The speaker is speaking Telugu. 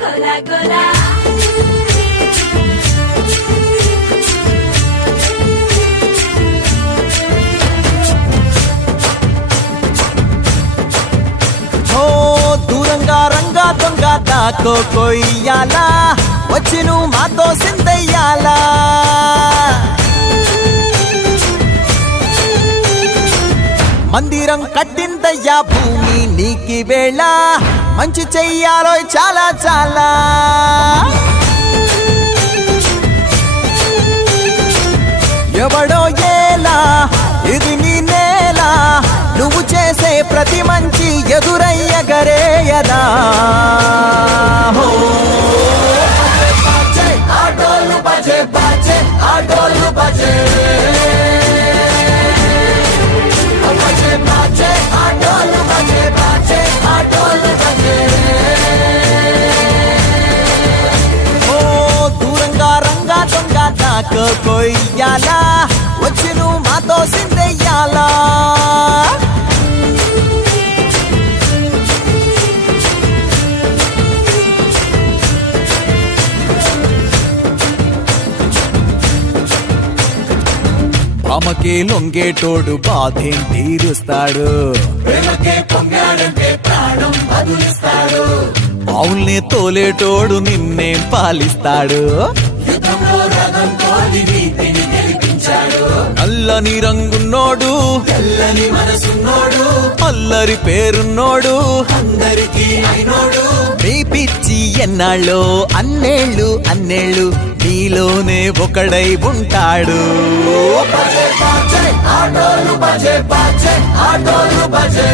గోలా గోలా దూరంగా రంగా దొంగ దాకో కొయ్యాలా వచ్చి నువ్వు మాతో సిందయ్యాలా మందిరం కట్టిందయ్యా భూమి నీకి వేళ మంచి చెయ్యాలో చాలా చాలా ఎవడో ఏలా ఇది నీ నేల నువ్వు చేసే ప్రతి మంచి ఎదురయ్యగరేయదా ఆటోలు బజే బజే ఆటోలు బజే ఆటోలు బజే బజే ఆటోలు బజే ఓ దూరంగా రంగా దొంగ దాకో కొయ్యాలా వచ్చి నువ్వు మాతో సిందెయ్యాలా ఆమెకే లొంగేటోడు బాధేం తీరుస్తాడు అవుల్ని తోలేటోడు నిన్నేం పాలిస్తాడు నల్లని రంగున్నోడు తెల్లని మనసున్నోడు అల్లరి పేరున్నోడు అందరికీ అయినోడు నీ పిచ్చి ఎన్నాళ్ళో అన్నేళ్ళు అన్నేళ్ళు నీలోనే ఒకడై ఉంటాడు ఆటోలు బజే బజే ఆటోలు బజే